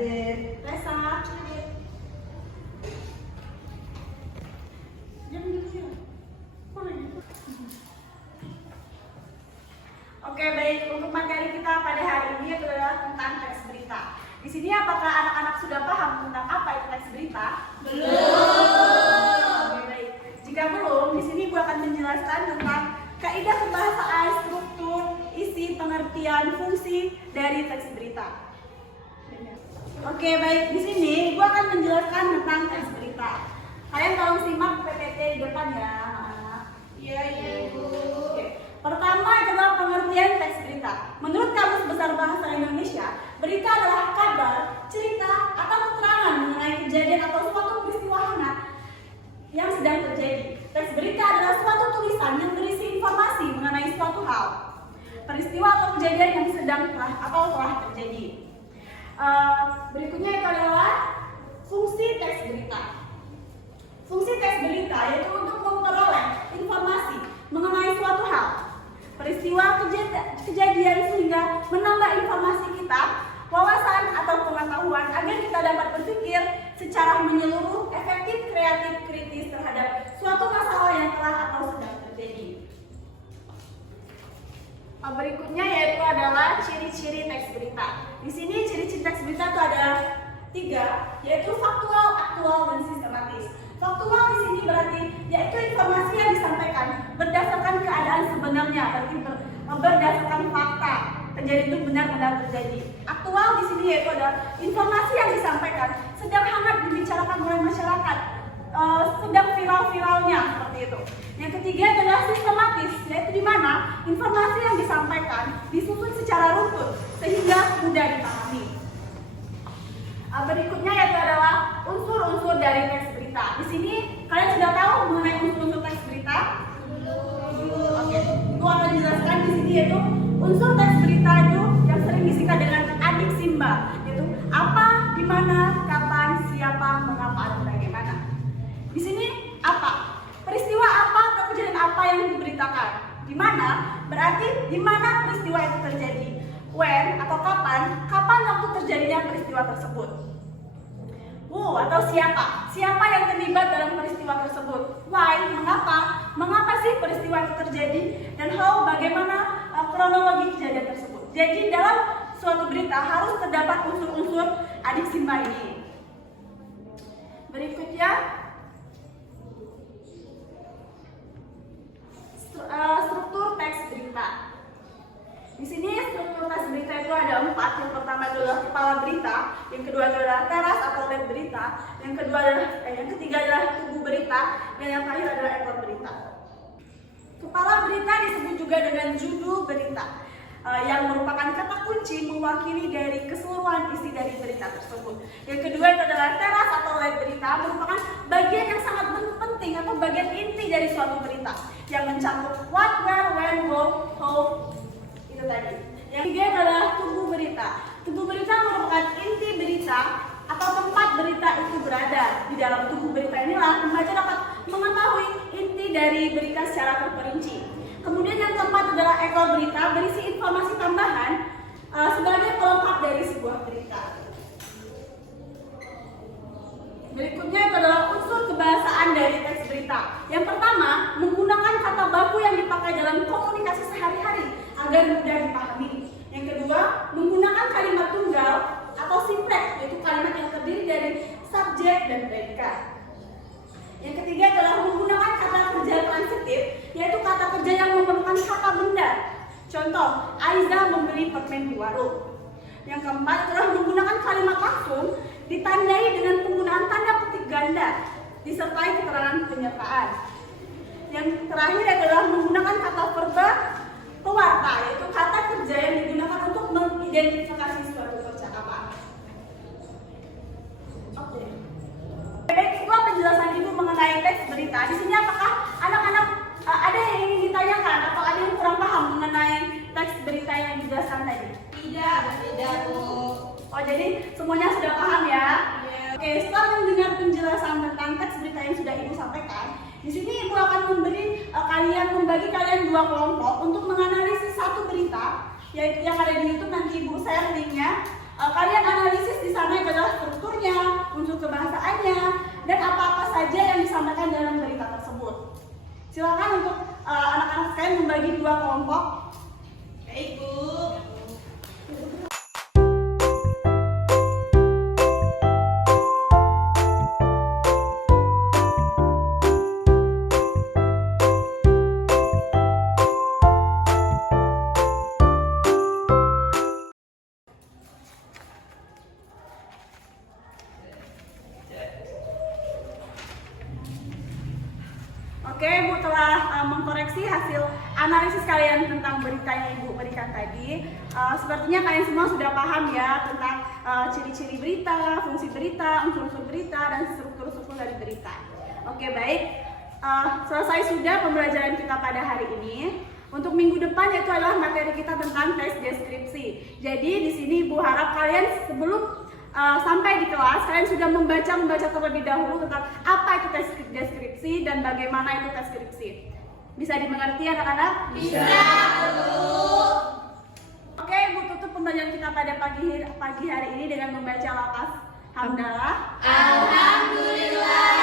adik Resa. Oke, baik. Untuk materi kita pada hari ini adalah tentang teks berita. Di sini apakah anak-anak sudah paham tentang apa itu teks berita? Belum. Oke, baik. Jika belum, di sini Ibu akan menjelaskan tentang kaidah kebahasaan, struktur, isi, pengertian, fungsi dari teks berita. Oke, baik. Di sini Ibu akan menjelaskan tentang teks berita. Kalian tolong simak PPT di depan ya, anak-anak. Iya, Ibu. Oke. Pertama adalah pengertian teks berita. Menurut Kamus Besar Bahasa Indonesia, berita adalah kabar, cerita, atau keterangan mengenai kejadian atau suatu peristiwa hangat yang sedang terjadi. Teks berita adalah suatu tulisan yang berisi informasi mengenai suatu hal, peristiwa atau kejadian yang sedang telah terjadi. Berikutnya itu adalah fungsi teks berita. Fungsi teks berita yaitu untuk memperoleh informasi mengenai suatu hal, peristiwa kejadian sehingga menambah informasi kita, wawasan atau pengetahuan agar kita dapat berpikir secara menyeluruh, efektif, kreatif, kritis terhadap suatu masalah yang telah atau sedang terjadi. Berikutnya yaitu adalah ciri-ciri teks berita. Di sini ciri-ciri teks berita itu ada 3, yaitu faktual, aktual, dan sistematis. Faktual di sini berarti yaitu informasi yang disampaikan berdasarkan keadaan sebenarnya, berarti berdasarkan fakta kejadian itu benar-benar terjadi. Aktual di sini yaitu adalah informasi yang disampaikan sedang hangat dibicarakan oleh masyarakat, sedang viral-viralnya seperti itu. Yang ketiga adalah sistematis, yaitu di mana informasi yang disampaikan disusun secara runtut sehingga mudah dipahami. Berikutnya yaitu adalah unsur-unsur dari teks berita. Di sini kalian sudah tahu mengenai unsur-unsur teks berita? Belum. Oke, Ibu akan jelaskan di sini yaitu unsur teks berita itu yang sering disingkat dengan adik simba, yaitu apa, di mana, kapan, siapa, mengapa, dan bagaimana. Di sini apa? Peristiwa apa atau kejadian apa yang diberitakan? Di mana? Berarti di mana peristiwa itu terjadi? When atau kapan waktu terjadinya peristiwa tersebut. Who atau siapa? Siapa yang terlibat dalam peristiwa tersebut? Why? Mengapa sih peristiwa itu terjadi? Dan how? Bagaimana kronologi kejadian tersebut? Jadi dalam suatu berita harus terdapat unsur-unsur adik simba ini. Berikutnya struktur teks berita. Di sini struktur teks berita itu ada 4. Yang pertama adalah kepala berita, yang kedua adalah teras atau led berita, yang ketiga adalah tubuh berita, dan yang terakhir adalah ekor berita. Kepala berita disebut juga dengan judul berita, yang merupakan kata kunci mewakili dari keseluruhan isi dari berita tersebut. Yang kedua itu adalah teras atau led berita, merupakan bagian yang sangat penting atau bagian inti dari suatu berita, yang mencakup what, where, when, who, how, itu tadi. Yang ketiga adalah tubuh berita. Tubuh berita merupakan inti berita atau tempat berita itu berada. Di dalam tubuh berita inilah pembaca dapat mengetahui inti dari berita secara terperinci. Kemudian yang keempat adalah ekor berita, berisi informasi tambahan sebagai pelengkap dari sebuah berita. Berikutnya itu adalah unsur kebahasaan dari teks berita. Yang pertama, menggunakan kata baku yang dipakai dalam komunikasi sehari-hari agar mudah dipahami. Yang kedua, menggunakan kalimat tunggal atau simplex, yaitu kalimat yang terdiri dari subjek dan predikat. Yang ketiga adalah menggunakan kata kerja transitif, yaitu kata kerja yang memerlukan kata benda. Contoh, Aiza membeli permen di warung. Yang keempat adalah menggunakan kalimat langsung ditandai dengan penggunaan tanda petik ganda disertai keterangan penyertaan. Yang terakhir adalah menggunakan kata verba pewarta, yaitu kata kerja yang digunakan untuk mengidentifikasi suatu percakapan. Oke. Baik, itu penjelasan Ibu mengenai teks berita. Di sini apakah anak-anak ada yang ingin ditanyakan atau ada yang kurang paham mengenai teks berita yang dijelaskan tadi? Tidak, Bu. Oh, jadi semuanya sudah paham ya? Yeah. Oke, setelah mendengar penjelasan tentang teks berita yang sudah Ibu sampaikan, di sini Ibu akan membagi kalian 2 kelompok untuk menganalisis satu berita, yaitu yang ada di YouTube. Nanti Ibu share linknya Kalian analisis di sana yang adalah strukturnya, unsur kebahasaannya, dan apa-apa saja yang disampaikan dalam berita tersebut. Silakan untuk anak-anak sekalian membagi 2 kelompok. Baik, Bu. Oke, Bu telah mengkoreksi hasil analisis kalian tentang berita yang Ibu berikan tadi. Sepertinya kalian semua sudah paham ya tentang ciri-ciri berita, fungsi berita, unsur-unsur berita, dan struktur-struktur dari berita. Oke, baik. Selesai sudah pembelajaran kita pada hari ini. Untuk minggu depan yaitu adalah materi kita tentang tes deskripsi. Jadi di sini Ibu harap kalian sebelum sampai di kelas kalian sudah membaca terlebih dahulu tentang apa itu tes deskripsi dan bagaimana itu tes deskripsi. Bisa dimengerti anak-anak? Bisa, Bu. Oke, Bu tutup pembelajaran kita pada pagi hari ini dengan membaca lafaz hamdalah. Alhamdulillah.